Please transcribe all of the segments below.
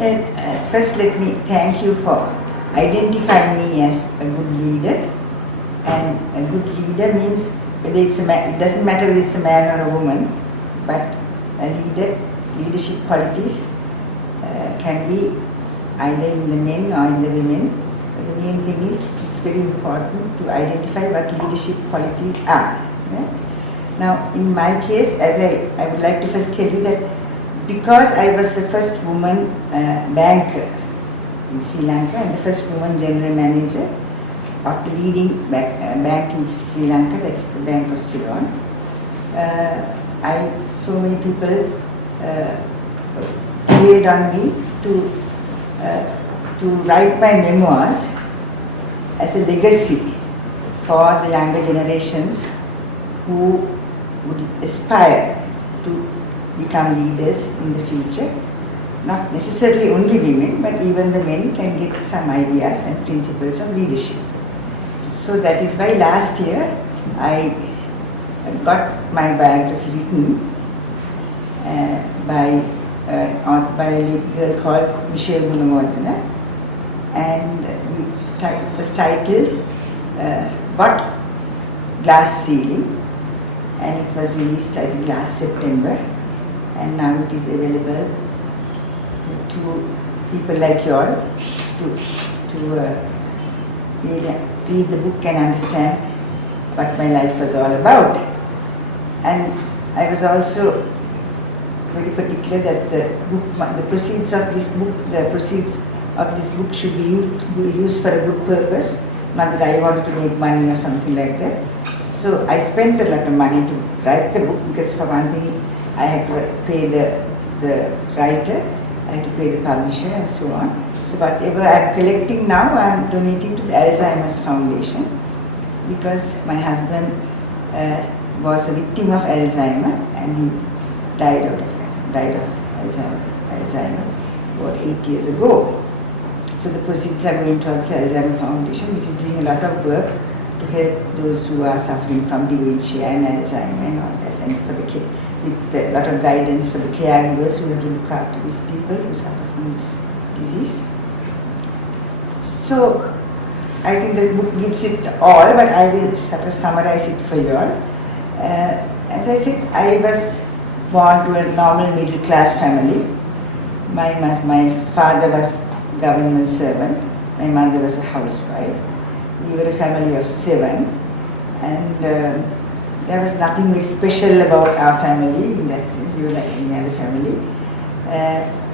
First, let me thank you for identifying me as a good leader. And a good leader means whether it's a man, it doesn't matter whether it's a man or a woman, but a leadership qualities can be either in the men or in the women. But the main thing is it's very important to identify what leadership qualities are. Right? Now, in my case, as I would like to first tell you that because I was the first woman banker in Sri Lanka and the first woman general manager of the leading bank in Sri Lanka, that is the Bank of Ceylon, so many people relied on me to write my memoirs as a legacy for the younger generations who would aspire to become leaders in the future. Not necessarily only women, but even the men can get some ideas and principles of leadership. So that is why last year I got my biography written by a lady girl called Michelle Gunawardena, and it was titled What Glass Ceiling, and it was released I think last September, and now it is available to people like you all to read the book and understand what my life was all about. And I was also very particular that the proceeds of this book should be used for a good purpose, not that I wanted to make money or something like that. So I spent a lot of money to write the book, because for one thing I had to pay the writer, I had to pay the publisher and so on. So whatever I'm collecting now, I'm donating to the Alzheimer's Foundation, because my husband was a victim of Alzheimer and he died of Alzheimer about 8 years ago. So the proceeds are going towards the Alzheimer Foundation, which is doing a lot of work to help those who are suffering from dementia and Alzheimer and all that, and for the with a lot of guidance for the caregivers who have to look after these people who suffer from this disease. So I think the book gives it all, but I will sort of summarize it for you all. As I said, I was born to a normal middle class family. My father was government servant, my mother was a housewife. We were a family of 7, and there was nothing very special about our family in that sense. We were like any other family.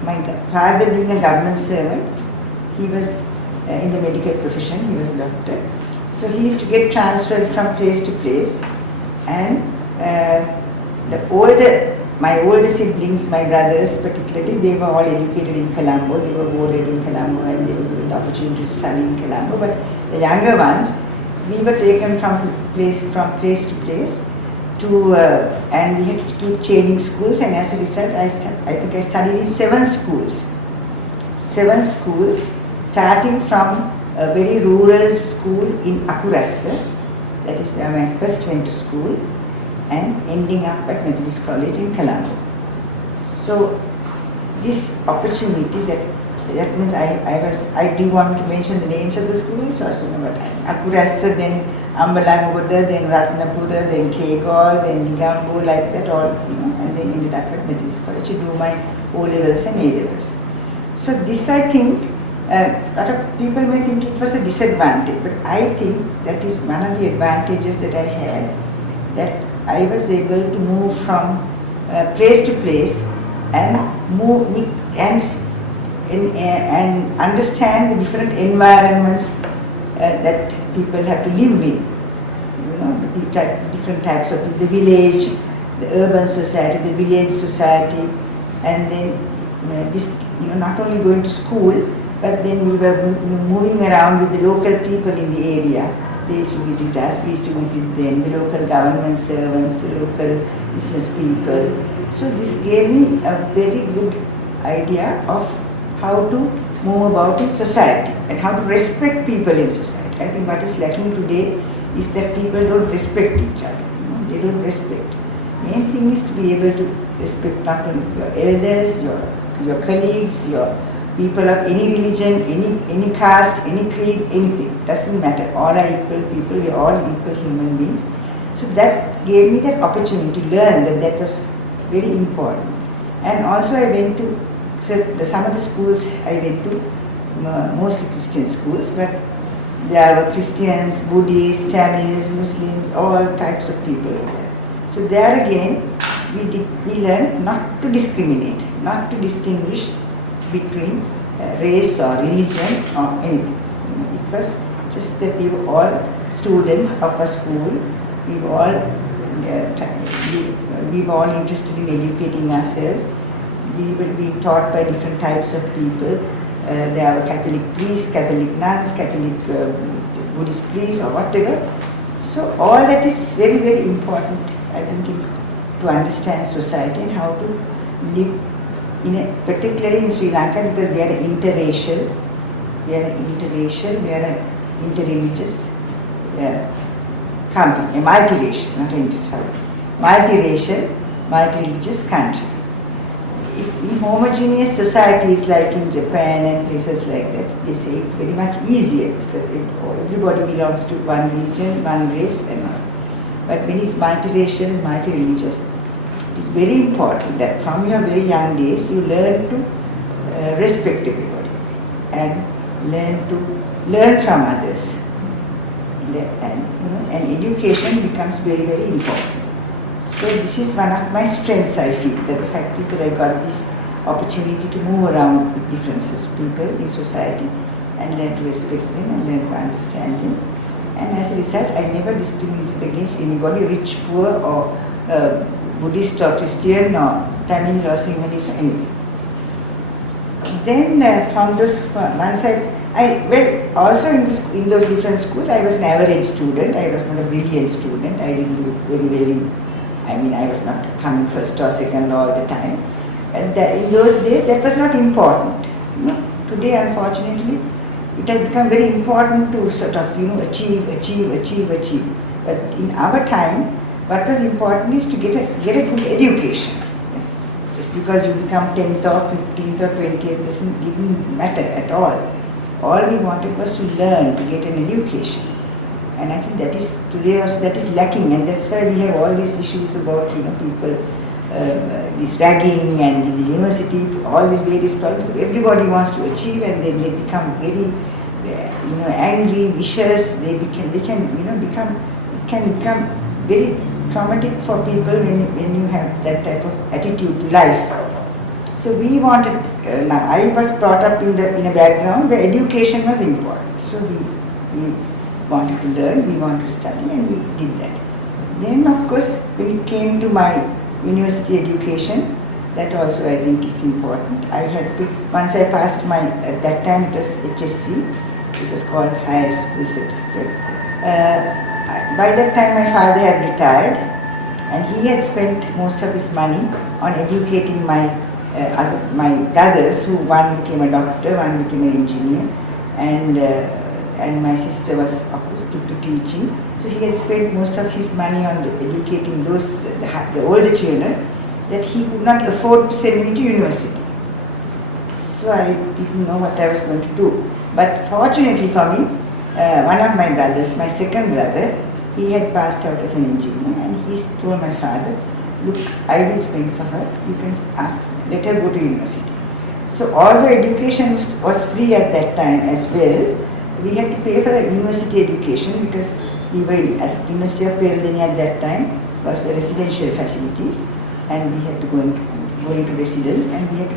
My father, being a government servant, he was in the medical profession, he was a doctor. So he used to get transferred from place to place, and my older siblings, my brothers particularly, they were all educated in Colombo. They were boarded in Colombo and they were given the opportunity to study in Colombo. But the younger ones, we were taken from place to place and we had to keep changing schools, and as a result I think I studied in 7 schools. 7 schools, starting from a very rural school in Akurassa, that is where I first went to school, and ending up at Methodist College in Colombo. So this opportunity, that means I do want to mention the names of the schools also, but Akurassa, then Ambalangoda, then Ratnapura, then Kegol, then Nigambo, like that all, and then ended up at Methodist College to do my O-levels and A-levels. So this, I think, a lot of people may think it was a disadvantage, but I think that is one of the advantages that I had, that I was able to move from place to place and and understand the different environments that people have to live in. The different types of the village, the urban society, the village society, and then this, not only going to school, but then we were moving around with the local people in the area. They used to visit us, we used to visit them, the local government servants, the local business people. So this gave me a very good idea of how to move about in society and how to respect people in society. I think what is lacking today is that people don't respect each other. They don't respect. Main thing is to be able to respect not only your elders, your colleagues, your people of any religion, any caste, any creed, anything. Doesn't matter. All are equal people. We are all equal human beings. So that gave me that opportunity to learn that was very important. And also I went to some of the schools I went to, mostly Christian schools, but there were Christians, Buddhists, Tamils, Muslims, all types of people there. So there again, we learned not to discriminate, not to distinguish between race or religion or anything. It was just that we were all students of a school. We were all interested in educating ourselves. We were being taught by different types of people. There were Catholic priests, Catholic nuns, Catholic Buddhist priests or whatever. So all that is very, very important, I think, is to understand society and how to live particularly in Sri Lanka, because we are interracial, we are an interreligious company, a multiracial, not multiracial, multireligious country. In homogeneous societies like in Japan and places like that, they say it's very much easier because everybody belongs to one religion, one race and all. But when it's multiracial, multireligious, it's very important that from your very young days you learn to respect everybody and learn from others. And education becomes very, very important. So this is one of my strengths, I feel, that the fact is that I got this opportunity to move around with different people in society and learn to respect them and learn to understand them. And as a result, I never discriminated against anybody, rich, poor, or Buddhist or Christian or Tamil or Sinhalese or anything. Then from those once also in those different schools, I was an average student. I was not a brilliant student. I didn't do very well I was not coming first or second all the time. And in those days, that was not important. Today, unfortunately, it has become very important to sort of achieve. But in our time, what was important is to get a good education. Just because you become 10th or 15th or 20th didn't matter at all. All we wanted was to learn, to get an education. And I think that is today also that is lacking, and that's why we have all these issues about people, this ragging and in the university, all these various problems. Everybody wants to achieve, and then they become very, angry, vicious. They can become. It can become very traumatic for people when you have that type of attitude to life. So we wanted. Now I was brought up in a background where education was important. So we wanted to learn, we wanted to study, and we did that. Then of course, when it came to my university education, that also I think is important. I had to, once I passed at that time it was HSC, it was called Higher School Certificate. By that time my father had retired, and he had spent most of his money on educating my brothers, who one became a doctor, one became an engineer, and my sister was of course took to teaching. So he had spent most of his money on educating the older children, that he could not afford to send me to university. So I didn't know what I was going to do. But fortunately for me, one of my brothers, my second brother, he had passed out as an engineer, and he told my father, look, I will spend for her, you can let her go to university. So although education was free at that time as well, we had to pay for the university education, because we were at University of Peradeniya at that time was the residential facilities, and we had to go into residence, and we had to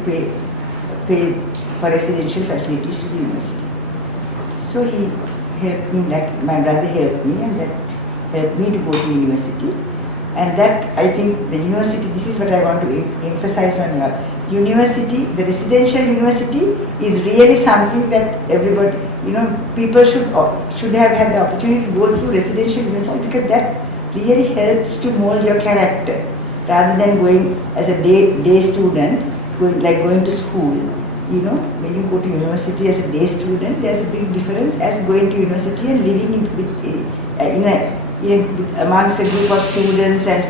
pay for residential facilities to the university. So he helped me, my brother helped me, and that helped me to go to university. And that, I think, the university, this is what I want to emphasize on your university, the residential university is really something that everybody, people should have had the opportunity to go through residential university, because that really helps to mold your character, rather than going as a day student, going to school. When you go to university as a day student, there's a big difference as going to university and living amongst a group of students and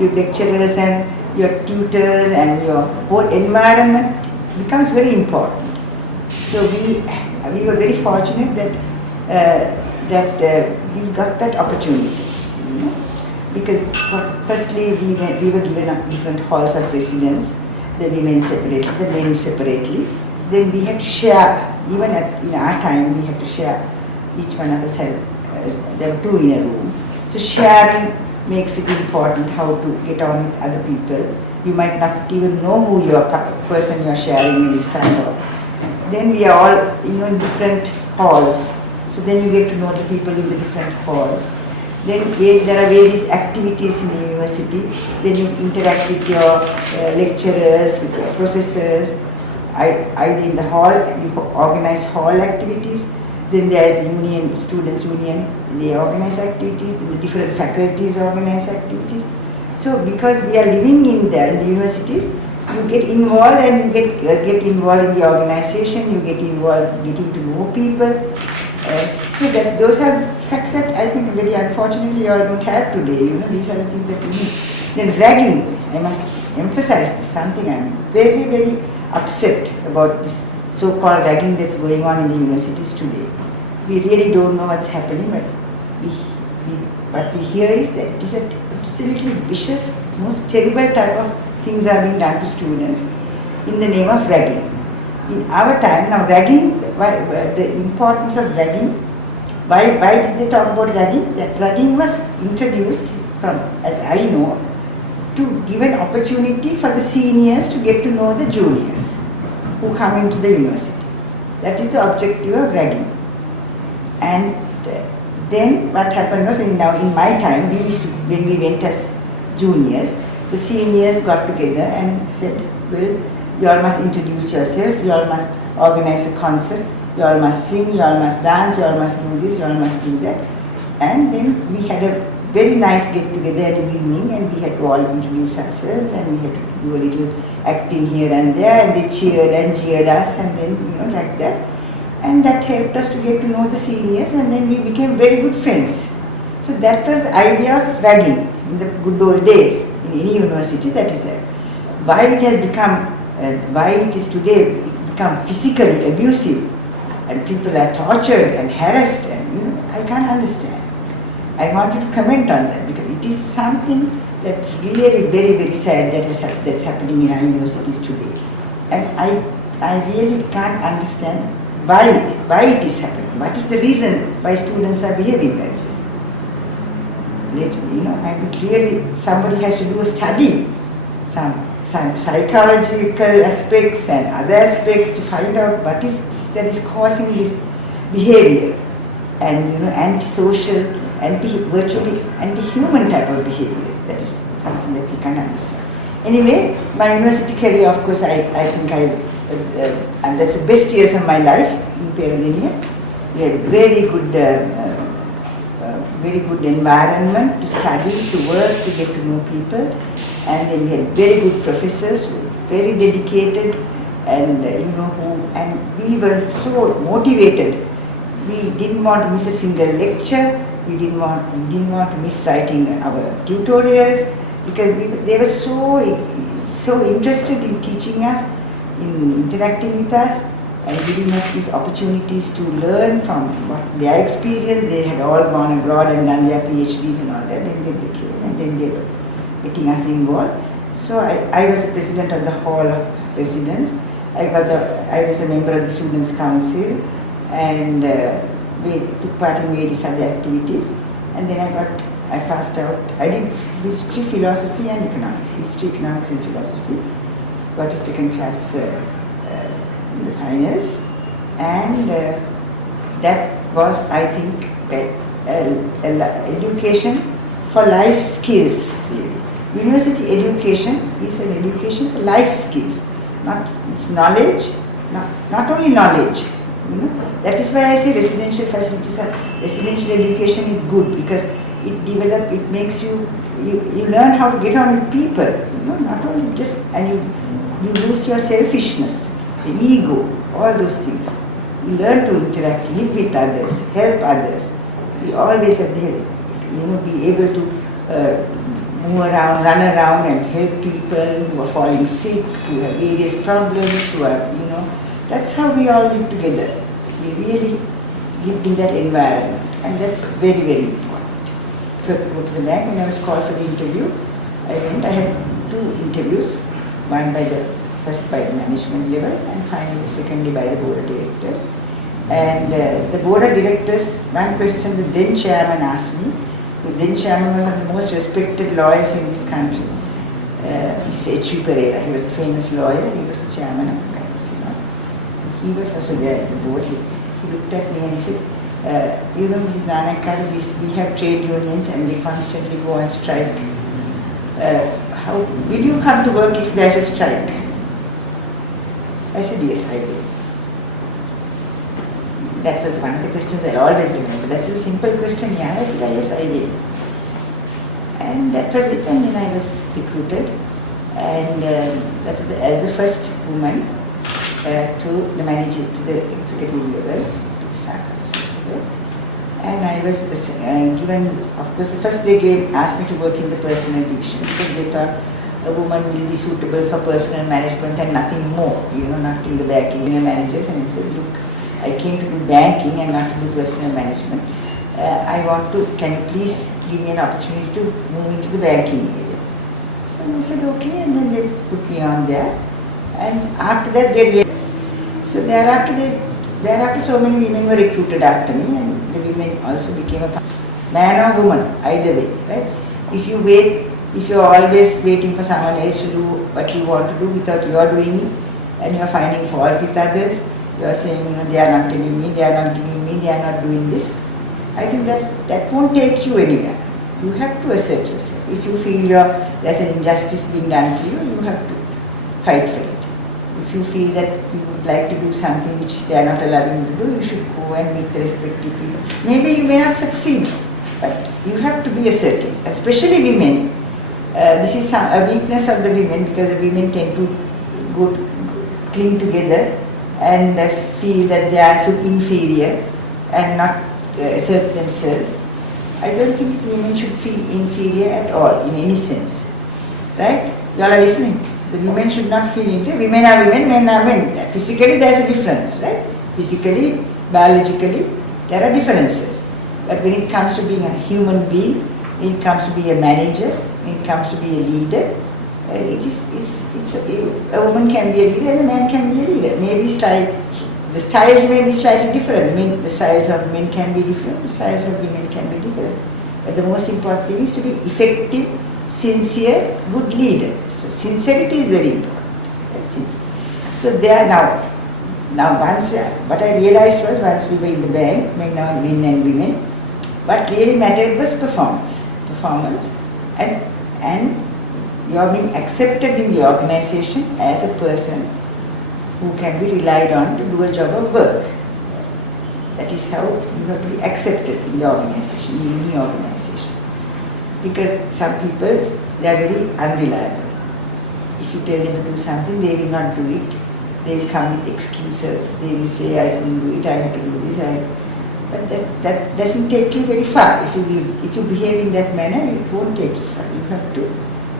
your lecturers and your tutors, and your whole environment becomes very important. So we were very fortunate that we got that opportunity, you know, because firstly we were given up different halls of residence, the women separately, the men separately. Then we had to share, even in our time we had to share, each one of us had, there were two in a room. So sharing makes it important how to get on with other people. You might not even know who your person you are sharing when you stand up. Then we are all, you know, in different halls. So then you get to know the people in the different halls. Then there are various activities in the university. Then you interact with your lecturers, with your professors. Either in the hall, you organize hall activities. Then there is the union, students' union, they organize activities. The different faculties organize activities. So because we are living in the universities, you get involved and you get involved in the organization, you get involved getting to know people. So that those are facts that I think very unfortunately you all don't have today. You know, these are the things that we need. Then ragging, I must emphasize this, something I'm very, very upset about this so-called ragging that's going on in the universities today. We really don't know what's happening, but what we hear is that it is an absolutely vicious, most terrible type of things are being done to students in the name of ragging. In our time, now ragging, the importance of ragging, why did they talk about ragging? That ragging was introduced from, as I know, to give an opportunity for the seniors to get to know the juniors who come into the university. That is the objective of ragging. And then what happened was, in my time, we used to, when we went as juniors, the seniors got together and said, well, you all must introduce yourself, you all must organize a concert, you all must sing, you all must dance, you all must do this, you all must do that. And then we had a very nice get together at the evening, and we had to all introduce ourselves, and we had to do a little acting here and there, and they cheered and jeered us, and then, you know, like that. And that helped us to get to know the seniors, and then we became very good friends. So that was the idea of ragging in the good old days. In any university, that is there. Why it has become, why it is today become physically abusive, and people are tortured and harassed, and, you know, I can't understand. I wanted to comment on that because it is something that's really very, very sad that's happening in our universities today. And I really can't understand why it is happening. What is the reason why students are behaving like this? You know, I would really, somebody has to do a study, some psychological aspects and other aspects to find out what is that is causing this behavior, and, you know, antisocial, virtually anti-human type of behavior. That is something that we can't understand. Anyway, my university career, of course, I think I was, and that's the best years of my life in Peradeniya. We had very good environment to study, to work, to get to know people, and then we had very good professors, very dedicated, and and we were so motivated. We didn't want to miss a single lecture. We didn't want to miss writing our tutorials, because they were so interested in teaching us, in interacting with us, and giving us these opportunities to learn from what their experience. They had all gone abroad and done their PhDs and all that. Then they came, and then they were getting us involved. So I was the president of the Hall of Presidents. I was a member of the Students' Council, and we took part in various other activities. And then I passed out. I did history, philosophy, and economics. History, economics, and philosophy. Got a second class in the finals, and that was, I think, education for life skills. University education is an education for life skills, it's knowledge, not only knowledge. You know, that is why I say residential education is good, because it makes you learn how to get on with people. You know, not only just, and you lose your selfishness, the ego, all those things. You learn to interact, live with others, help others. We always have to, be able to move around, run around and help people who are falling sick, who have various problems, who are, That's how we all live together. We really lived in that environment, and that's very, very important. To go to the bank, when I was called for the interview, I went. I had 2 interviews, one first by the management level, and finally, secondly by the board of directors. And the board of directors, one question the then chairman asked me. The then chairman was one of the most respected lawyers in this country, Mr. H.V. Pereira. He was a famous lawyer. He was the chairman of the bank, and he was also there at the board. He looked at me and he said, you know, Mrs. Nanayakkara, we have trade unions and they constantly go on strike. How will you come to work if there's a strike? I said, yes, I will. That was one of the questions I always remember. That was a simple question. Yeah, I said, yes, I will. And that was it. And then I was recruited, and that was as the first woman to the manager, to the executive level, to the staff level. And I was given, of course, the first they asked me to work in the personal division because they thought a woman will be suitable for personal management and nothing more, not in the banking managers. And I said, look, I came to do banking and not to do personal management. Can you please give me an opportunity to move into the banking area? So I said, okay, and then they put me on there. And after that, so thereafter so many women were recruited after me, and the women also became a man or woman, either way, right? If you're always waiting for someone else to do what you want to do without you are doing it, and you're finding fault with others, you're saying, they are not telling me, they are not giving me, they are not doing this, I think that won't take you anywhere. You have to assert yourself. If you feel there's an injustice being done to you, you have to fight for it. If you feel that you would like to do something which they are not allowing you to do, you should go and meet the respective people. Maybe you may not succeed, but you have to be assertive, especially women. This is a weakness of the women, because the women tend to cling together and feel that they are so inferior and not assert themselves. I don't think women should feel inferior at all in any sense. Right? You all are listening? The women should not feel inferior. Women are women, men are men. Physically there is a difference, right? Physically, biologically, there are differences. But when it comes to being a human being, when it comes to be a manager, when it comes to be a leader, a woman can be a leader and a man can be a leader. Maybe the styles may be slightly different. The styles of men can be different, the styles of women can be different. But the most important thing is to be effective, sincere, good leader. So sincerity is very important. So there now once, what I realized was, once we were in the bank, men and women, what really mattered was performance, and you are being accepted in the organization as a person who can be relied on to do a job of work. That is how you have to be accepted in the organization, in any organization. Because some people, they are very unreliable. If you tell them to do something, they will not do it. They will come with excuses. They will say, I couldn't do it, I had to do this. But that doesn't take you very far. If you behave in that manner, it won't take you far.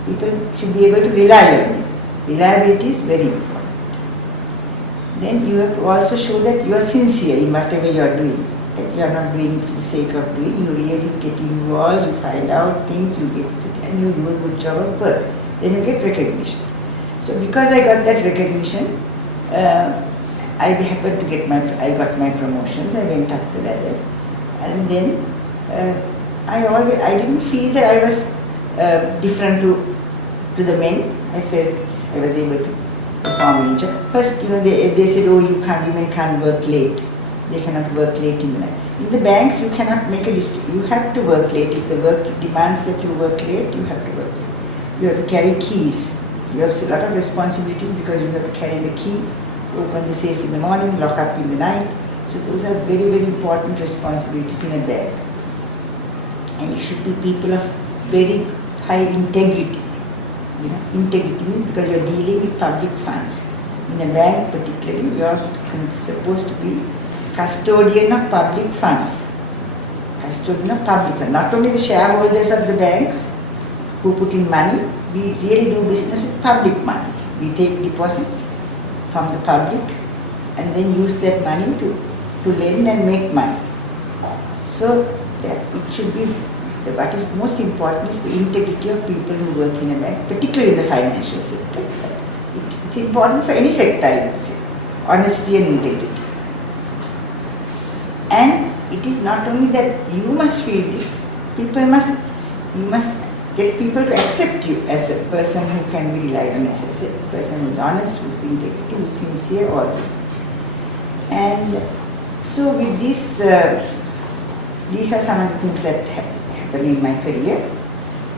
People should be able to rely on you. Reliability is very important. Then you have to also show that you are sincere in whatever you are doing. That you are not doing it for the sake of doing. You really get involved, you find out things, you get it, and you do a good job of work. Then you get recognition. So because I got that recognition, I happened to I got my promotions. I went up the ladder, and then I didn't feel that I was different to the men. I felt I was able to perform in job. First, they said, oh, women can't work late. They cannot work late in the night. In the banks, you cannot make a distinction. You have to work late. If the work demands that you work late, you have to work late. You have to carry keys. You have a lot of responsibilities because you have to carry the key, open the safe in the morning, lock up in the night. So those are very, very important responsibilities in a bank. And you should be people of very high integrity. Integrity means because you are dealing with public funds. In a bank particularly, you are supposed to be custodian of public funds. Custodian of public funds. Not only the shareholders of the banks who put in money, we really do business with public money. We take deposits from the public and then use that money to lend and make money. So it should be, what is most important is the integrity of people who work in a bank, particularly in the financial sector. It's important for any sector, I would say, honesty and integrity. And it is not only that you must feel this, you must get people to accept you as a person who can be relied on, as a person who is honest, who is integrity, who is sincere, all these things. And so with this, these are some of the things that happened in my career.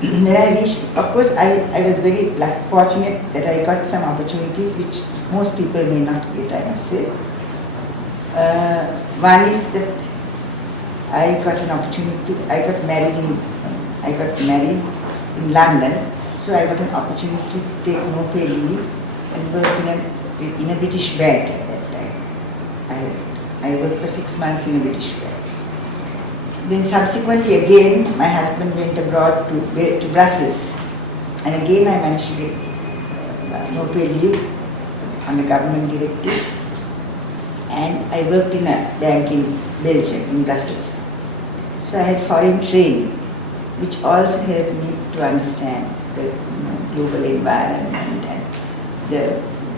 When I reached, of course, I was very fortunate that I got some opportunities which most people may not get, I must say. One is that I got an opportunity, I got married in London, so I got an opportunity to take no pay leave and work in a British bank at that time. I worked for 6 months in a British bank. Then subsequently again, my husband went abroad to Brussels, and again I managed to get no pay leave on the government directive, and I worked in a bank in Belgium, in Brussels. So I had foreign training, which also helped me to understand the global environment and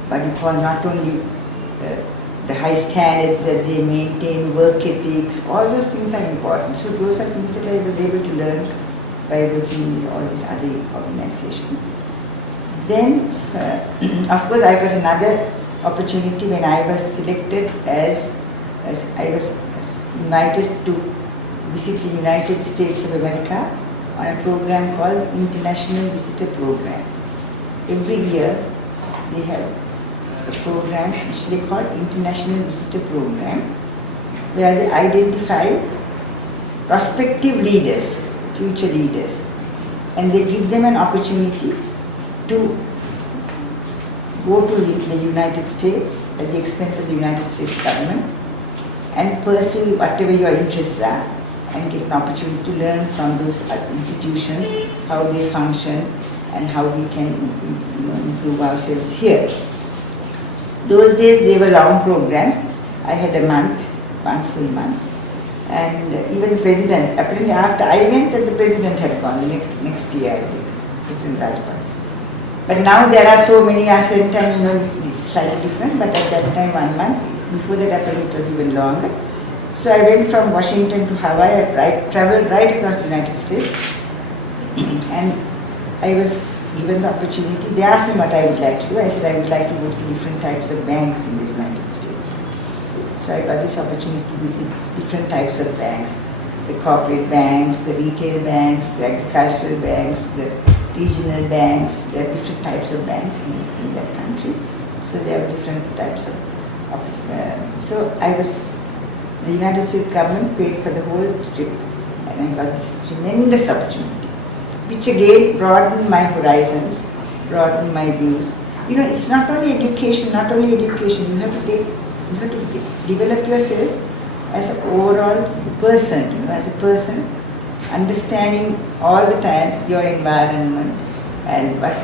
what you call not only the high standards that they maintain, work ethics, all those things are important. So those are things that I was able to learn by working in all these other organizations. Then, of course, I got another opportunity when I was selected as I was invited to visit the United States of America on a program called the International Visitor Program. Every year they have a program which they call International Visitor Program, where they identify prospective leaders, future leaders, and they give them an opportunity to go to the United States at the expense of the United States government and pursue whatever your interests are and get an opportunity to learn from those institutions how they function and how we can improve ourselves here. Those days they were long programs. I had a month, one full month, and even the president, apparently after I went, that the president had gone the next year, I think, President Rajapaksa. But now there are so many, certain time, it's slightly different, but at that time 1 month, before that apparently it was even longer. So I went from Washington to Hawaii, I traveled right across the United States, and I was given the opportunity. They asked me what I would like to do. I said I would like to go to different types of banks in the United States. So I got this opportunity to visit different types of banks, the corporate banks, the retail banks, the agricultural banks, the regional banks. There are different types of banks in that country. So there are different types of the United States government paid for the whole trip, and I got this tremendous opportunity, which again broadened my horizons, broadened my views. It's not only education, you have to develop yourself as an overall person, as a person, understanding all the time your environment and what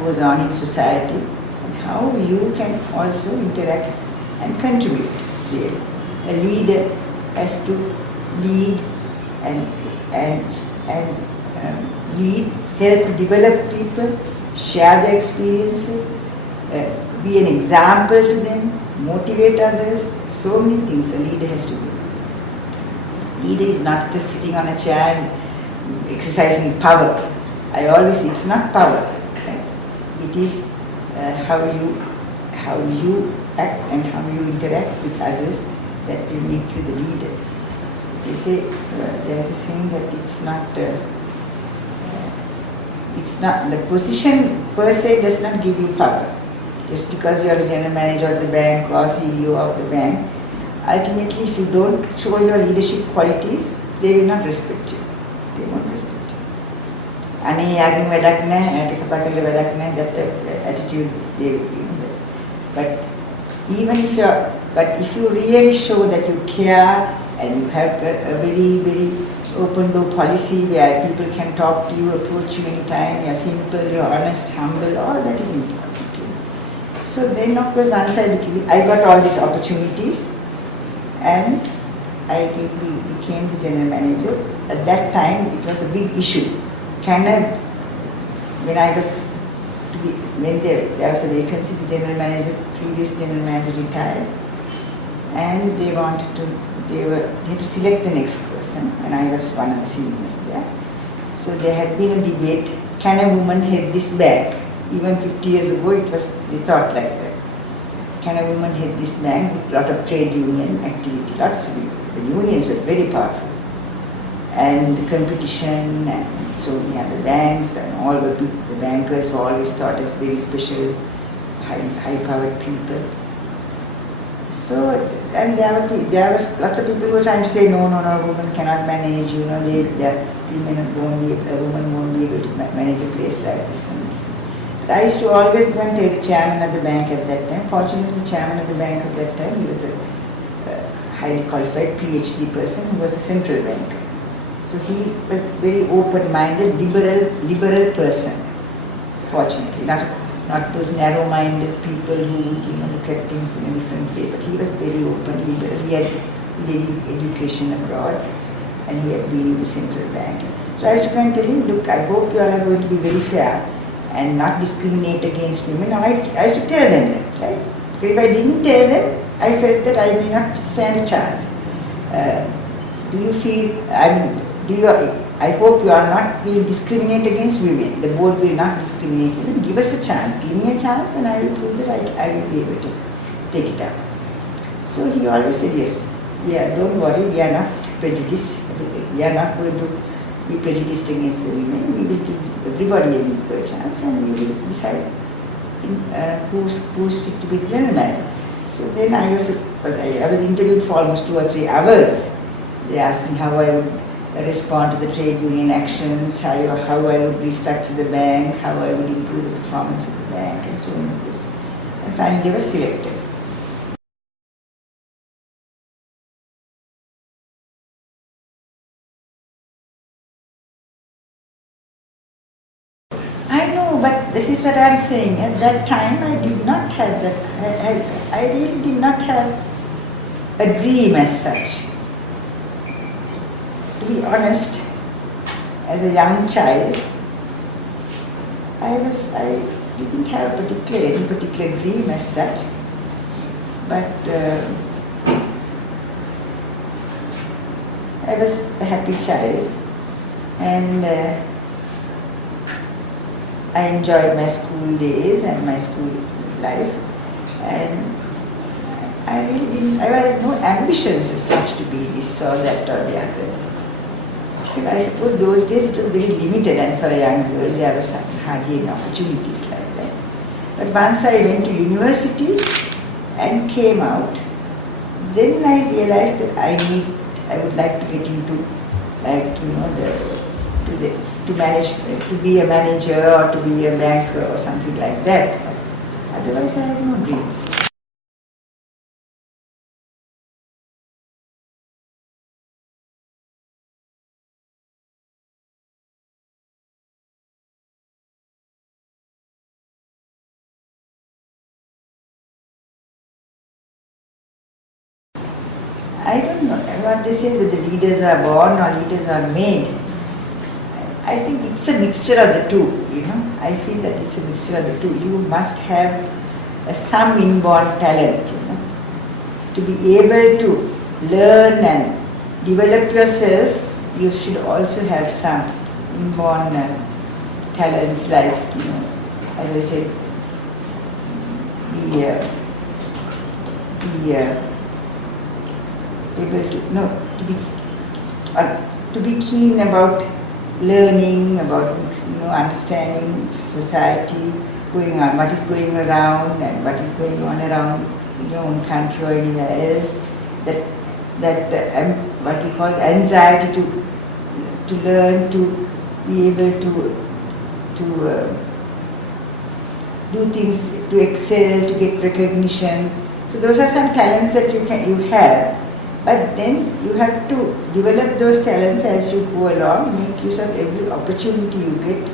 goes on in society and how you can also interact and contribute, really. A leader has to lead and lead, help develop people, share their experiences, be an example to them, motivate others. So many things a leader has to do. Leader is not just sitting on a chair and exercising power. I always say it's not power. Right? It is how you act and how you interact with others that will make you the leader. They say there's a saying that it's not the position per se does not give you power. Just because you are the general manager of the bank or CEO of the bank, ultimately if you don't show your leadership qualities, they will not respect you. They won't respect you. That attitude they will use. But if you really show that you care and you have a very, very open door policy where people can talk to you, approach you anytime, you're simple, you're honest, humble, all that is important to you. So then of course once I got all these opportunities and I became the general manager. At that time it was a big issue. When I was when there was a vacancy, the general manager, previous general manager retired, and they had to select the next person, and I was one of the seniors there. So there had been a debate, can a woman head this bank? Even 50 years ago they thought like that. Can a woman head this bank with a lot of trade union activity, lots of people. The unions were very powerful. And the competition and so many other banks and all the bankers were always thought as very special, high-powered people. So, and there was lots of people who were trying to say, no, women cannot manage, a woman won't be able to manage a place like this and this. But I used to always go and tell the chairman of the bank at that time. Fortunately, the chairman of the bank at that time, he was a highly qualified PhD person who was a central banker. So he was very open-minded, liberal person, fortunately. Not those narrow-minded people who would look at things in a different way, but he was very open, liberal. He had education abroad and he had been in the central bank. So I used to kind of tell him, look, I hope you all are going to be very fair and not discriminate against women. Now I used to tell them that, right? Because if I didn't tell them, I felt that I may not stand a chance. Do you feel, I hope you are not will discriminate against women. The board will not discriminate women. Give us a chance. Give me a chance and I will prove that I will be able to take it up. So he always said, yes, don't worry, we are not prejudiced. We are not going to be prejudiced against the women. We will give everybody an equal chance and we will decide who's fit to be the general manager. So then I was interviewed for almost 2 or 3 hours. They asked me how I would respond to the trade union actions, how I would restructure the bank, how I would improve the performance of the bank, and so on. And finally I was selected. I know, but this is what I am saying. At that time I did not have that, I really did not have a dream as such. To be honest, as a young child, I didn't have any particular dream as such, but I was a happy child and I enjoyed my school days and my school life, and I had no ambitions as such to be this or that or the other. Because I suppose those days it was very limited, and for a young girl there was hardly any opportunities like that. But once I went to university and came out, then I realized that I would like to get into, to be a manager or to be a banker or something like that. Otherwise I have no dreams. I don't know what they say that the leaders are born or leaders are made. I think it's a mixture of the two, I feel that it's a mixture of the two. You must have some inborn talent, To be able to learn and develop yourself, you should also have some inborn talents like, as I said, to be keen about learning, about understanding society, what is going around and what is going on around your own country or anywhere else. That what we call anxiety to learn, to be able to do things, to excel, to get recognition. So those are some talents that you have. But then you have to develop those talents as you go along, make use of every opportunity you get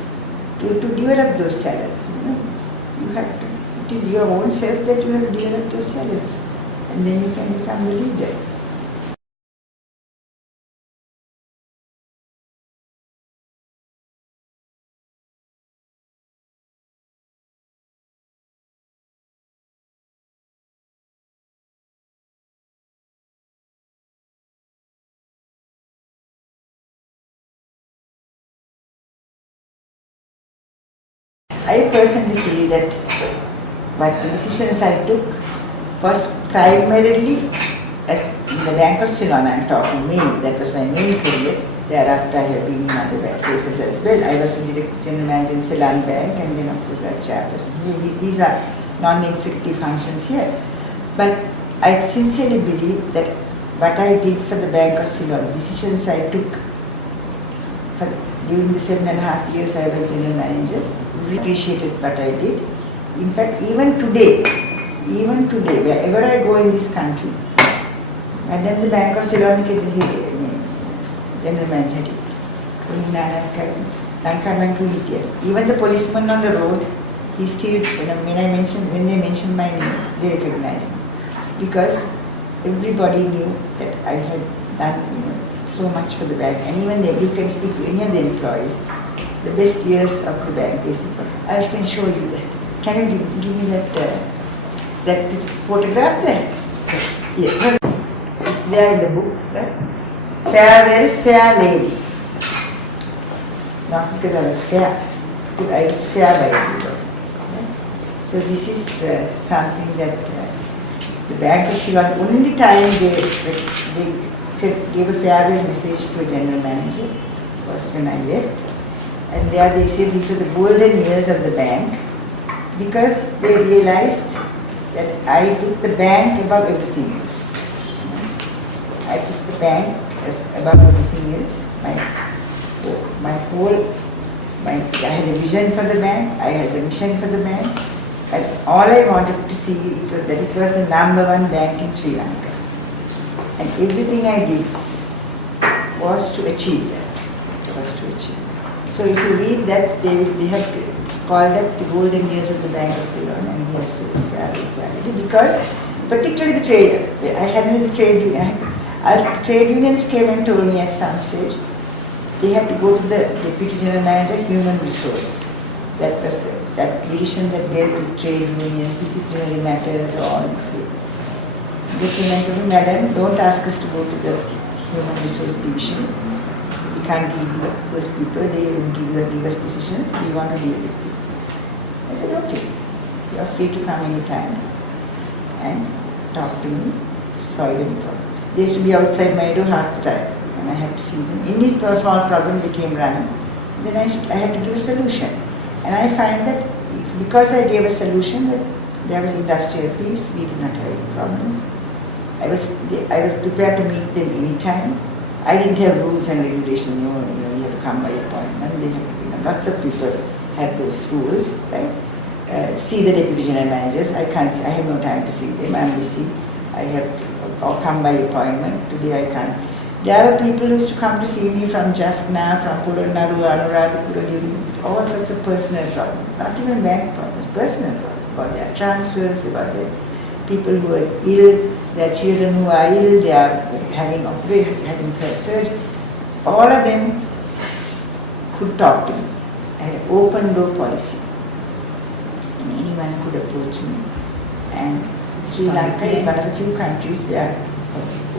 to develop those talents. You have to it is your own self that you have to develop those talents, and then you can become the leader. I personally feel that what the decisions I took was primarily, as in the Bank of Ceylon I'm talking mainly, that was my main career. Thereafter I have been in other places as well. I was a director general manager in Ceylon Bank, and then of course I chairperson. These are non-executive functions here. But I sincerely believe that what I did for the Bank of Ceylon, the decisions I took during the 7.5 years I was general manager, really appreciated what I did. In fact, even today, wherever I go in this country, Madam the Bank of Ceylon general manager, Rohini Nanayakkara, even the policeman on the road, he still, when they mention my name, they recognize me, because everybody knew that I had done so much for the bank, and even you can speak to any of the employees, the best years of the bank, they said, I can show you that. Can you give me that photograph there? So, yes, it's there in the book. Right? Farewell, fair lady. Not because I was fair, because I was fair by everybody. Right? So this is something that the Bank of Ceylon, only time they gave a farewell message to a general manager was when I left. And there they said these were the golden years of the bank, because they realized that I put the bank above everything else. I put the bank as above everything else. I had a vision for the bank, I had a mission for the bank, and all I wanted to see that it was the #1 bank in Sri Lanka. And everything I did was to achieve that. So if you read that, they have called that the golden years of the Bank of Ceylon, and they have said clarity, because particularly the trade, I had a trade union. Our trade unions came and told me at some stage they had to go to the Deputy General Manager, Human Resource. That was that division that dealt with trade unions, disciplinary matters, all this. They came and told me, Madam, don't ask us to go to the Human Resource Division. We can't give you those people, they won't give us decisions, we want to deal with you. I said, okay, you are free to come anytime and talk to me, solve any problem. They used to be outside my door half the time, and I had to see them. Any small problem, they came running. Then I had to give a solution. And I find that it's because I gave a solution that there was industrial peace, we did not have any problems. I was prepared to meet them anytime. I didn't have rules and regulations, you have to come by appointment. They have to, lots of people have those rules, right? See the deputy general managers. I have no time to see them. I'm busy. I have to, or come by appointment. Today I can't. There were people who used to come to see me from Jaffna, from Pulanaru, Anuradhapura, all sorts of personal problems, not even bank problems, personal problems, about their transfers, about their people who are ill, their children who are ill, they are having surgery. All of them could talk to me. I had an open door policy. And anyone could approach me. And Sri Lanka is one of the few countries where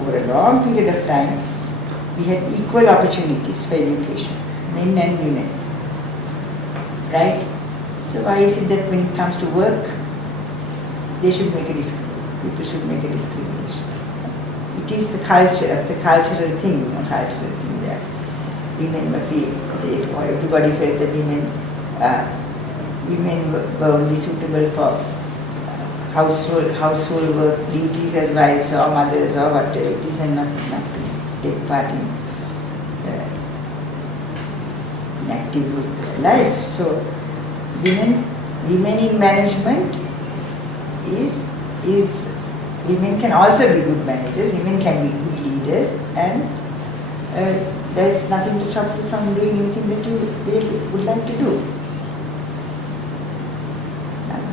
over a long period of time we had equal opportunities for education, men and women. Right? So why is it that when it comes to work, they should make a discrimination? People should make a discrimination. It is the culture, the cultural thing, where women were feel, everybody felt that women were only suitable for household work duties as wives or mothers or whatever it is, and not to take part in active life. So women in management is women can also be good managers, women can be good leaders, and there is nothing to stop you from doing anything that you really would like to do.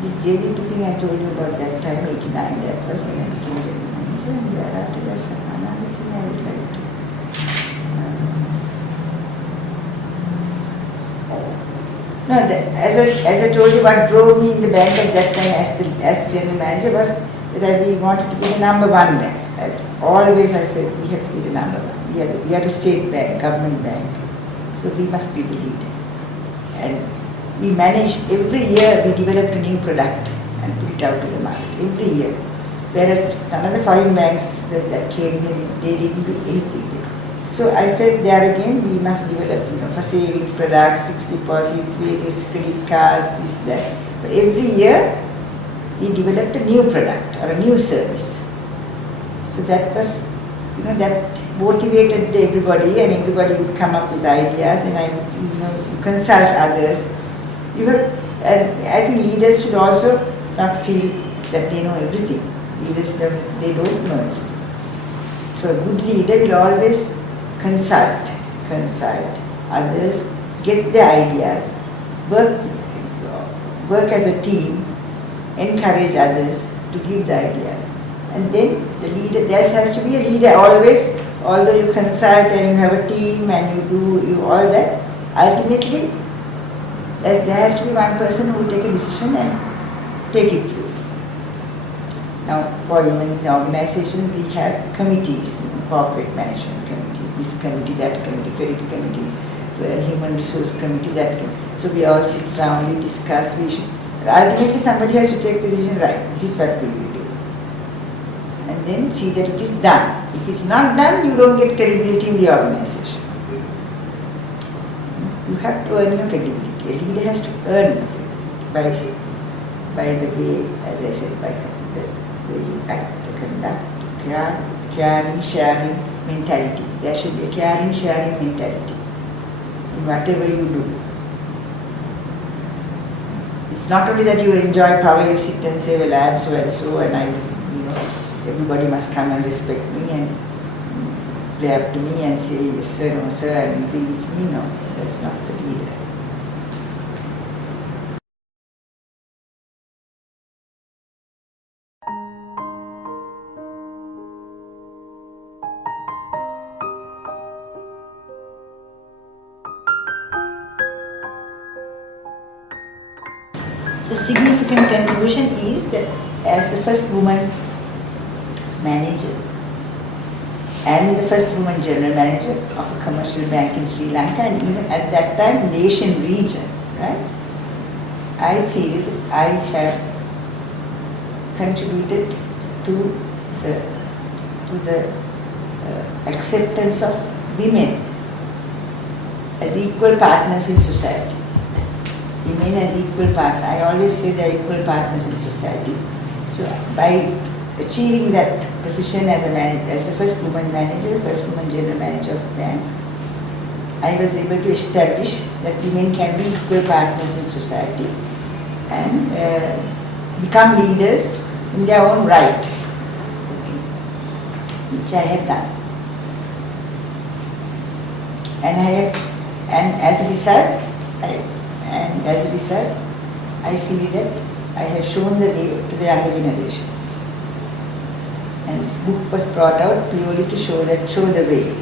this JVT thing I told you about that time, 89, that was when I became general manager, and thereafter there's another thing I would like to. No, as I told you, what drove me in the bank at that time as general manager was that we wanted to be the number one bank. Always I felt we have to be the number one. We are the state bank, government bank, so we must be the leader. And we managed, every year we developed a new product and put it out to the market, every year. Whereas some of the foreign banks that came here, they didn't do anything. So I felt there again we must develop, for savings products, fixed deposits, various credit cards, this, that. But every year we developed a new product or a new service. So that was, that motivated everybody, and everybody would come up with ideas, and I would, consult others. And I think leaders should also not feel that they know everything. Leaders, they don't know everything. So a good leader will always consult others, get the ideas, work as a team, encourage others to give the ideas. And then the leader, there has to be a leader always, although you consult and you have a team and you do all that, ultimately there has to be one person who will take a decision and take it through. Now, for even in organizations, we have committees, corporate management committees, this committee, that committee, credit committee, human resource committee, that committee. So we all sit around, we discuss, ultimately somebody has to take the decision, right, this is what we will do. And then see that it is done. If it's not done, you don't get credibility in the organization. You have to earn your credibility. A leader has to earn it by the way, as I said, by the way you act, the conduct, caring, sharing mentality. There should be a caring, sharing mentality in whatever you do. It's not only that you enjoy power, you sit and say, well, I am so and so, and I, everybody must come and respect me and play up to me and say, yes sir, no sir, and agree with me. No, that's not the leader. So significant contribution is that as the first woman manager and the first woman general manager of a commercial bank in Sri Lanka, and even at that time in the Asian region, right? I feel I have contributed to the acceptance of women as equal partners in society. Women as equal partners. I always say they are equal partners in society. So by achieving that position as the first woman manager, first woman general manager of a bank, I was able to establish that women can be equal partners in society and become leaders in their own right, which I have done. And as a result, I feel that I have shown the way to the younger generations. And this book was brought out purely to show the way.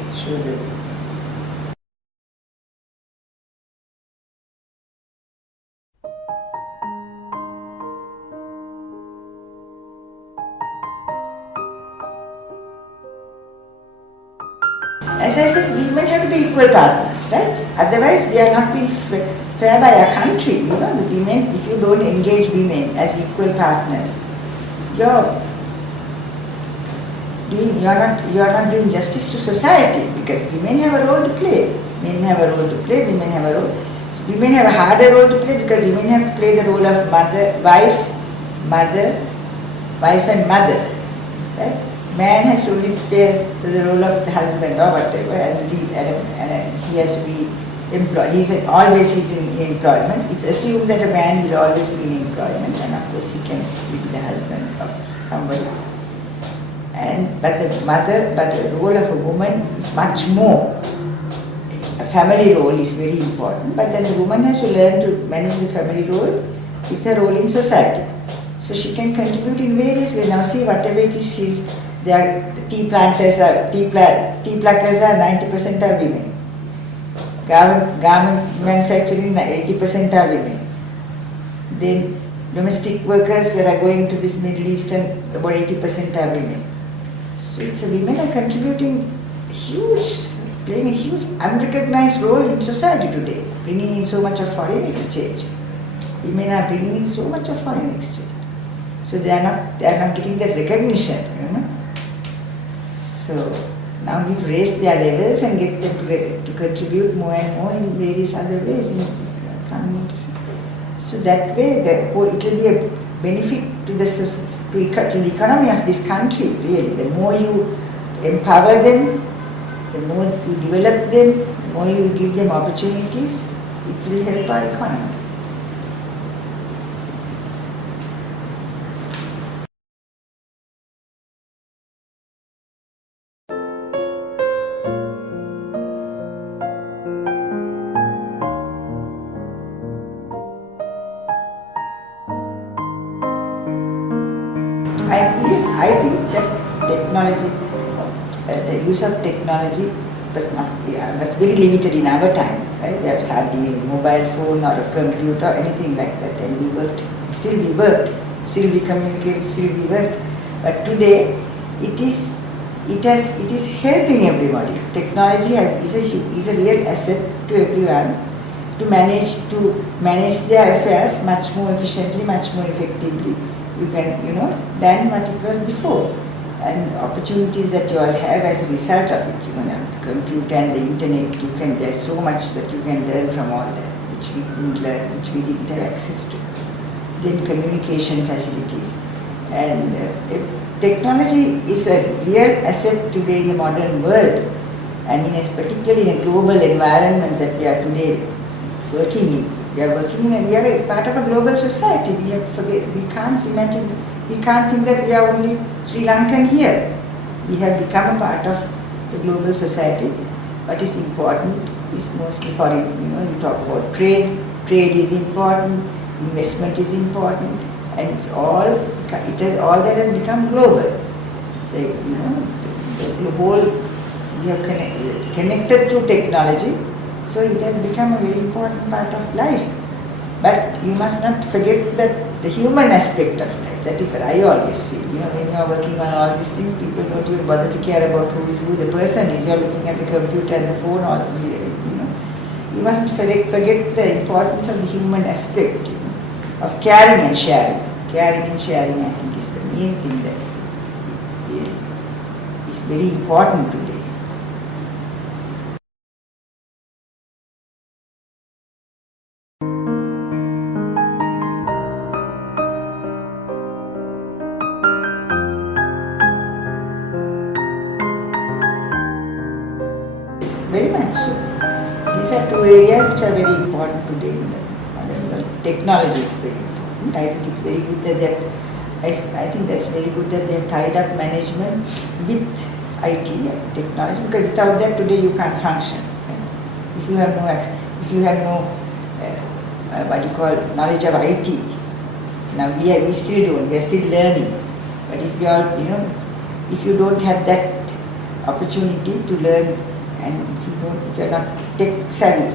As I said, women have to be equal partners, right? Otherwise, we are not being fair by our country. The women, if you don't engage women as equal partners, you are not doing justice to society, because women have a role to play. Men have a role to play. Women have a role. So women have a harder role to play because women have to play the role of wife and mother, right? Man has to only play the role of the husband or whatever, and he has to be employed. He's in employment. It's assumed that a man will always be in employment, and of course he can be the husband of somebody. But the role of a woman is much more. A family role is very important, but then the woman has to learn to manage the family role with her role in society. So she can contribute in various ways. Now see, whatever it is, the tea pluckers are 90% are women. Garment manufacturing, 80% are women. Then domestic workers that are going to this Middle Eastern, about 80% are women. So it's women are contributing playing a huge unrecognized role in society today, bringing in so much of foreign exchange. Women are bringing in so much of foreign exchange. So they are not getting that recognition, you know. So now we've raised their levels and get them to contribute more and more in various other ways in communities. So that way, it will be a benefit to the economy of this country. Really, the more you empower them, the more you develop them, the more you give them opportunities, it will help our economy. I think that technology, the use of technology was very limited in our time. Right? There was hardly a mobile phone or a computer or anything like that, and we worked, still we communicate, still we worked. But today, it is helping everybody. Technology is a real asset to everyone to manage their affairs much more efficiently, much more effectively. You can, than what it was before. And opportunities that you all have as a result of it, the computer and the internet, there's so much that you can learn from all that, which we didn't have access to. Then communication facilities. And technology is a real asset today in the modern world, and particularly in a global environment that we are today working in. We are working in, and we are a part of a global society. We can't think that we are only Sri Lankan here. We have become a part of the global society. What is important is mostly foreign. You talk about trade. Trade is important. Investment is important, and all that has become global. The whole we have connected through technology. So it has become a very important part of life. But you must not forget that the human aspect of life. That is what I always feel. When you are working on all these things, people don't even bother to care about who the person is. You are looking at the computer and the phone, or you mustn't forget the importance of the human aspect, of caring and sharing. Caring and sharing, I think, is the main thing that is very important today. Very much so. These are two areas which are very important today in the modern world. Technology is very important. I think it's very good that I think that's very good that they have tied up management with IT and technology, because without that today you can't function. Right? If you have no knowledge of IT, now we still don't. We are still learning. But if you don't have that opportunity to learn, and if you are not tech savvy, it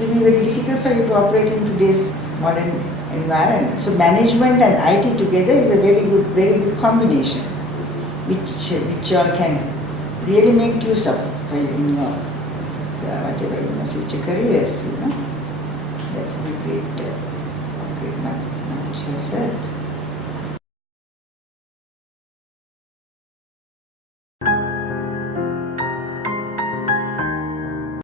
will be very difficult for you to operate in today's modern environment. So management and IT together is a very good combination, which you all can really make use of in your future careers. That will be great much help.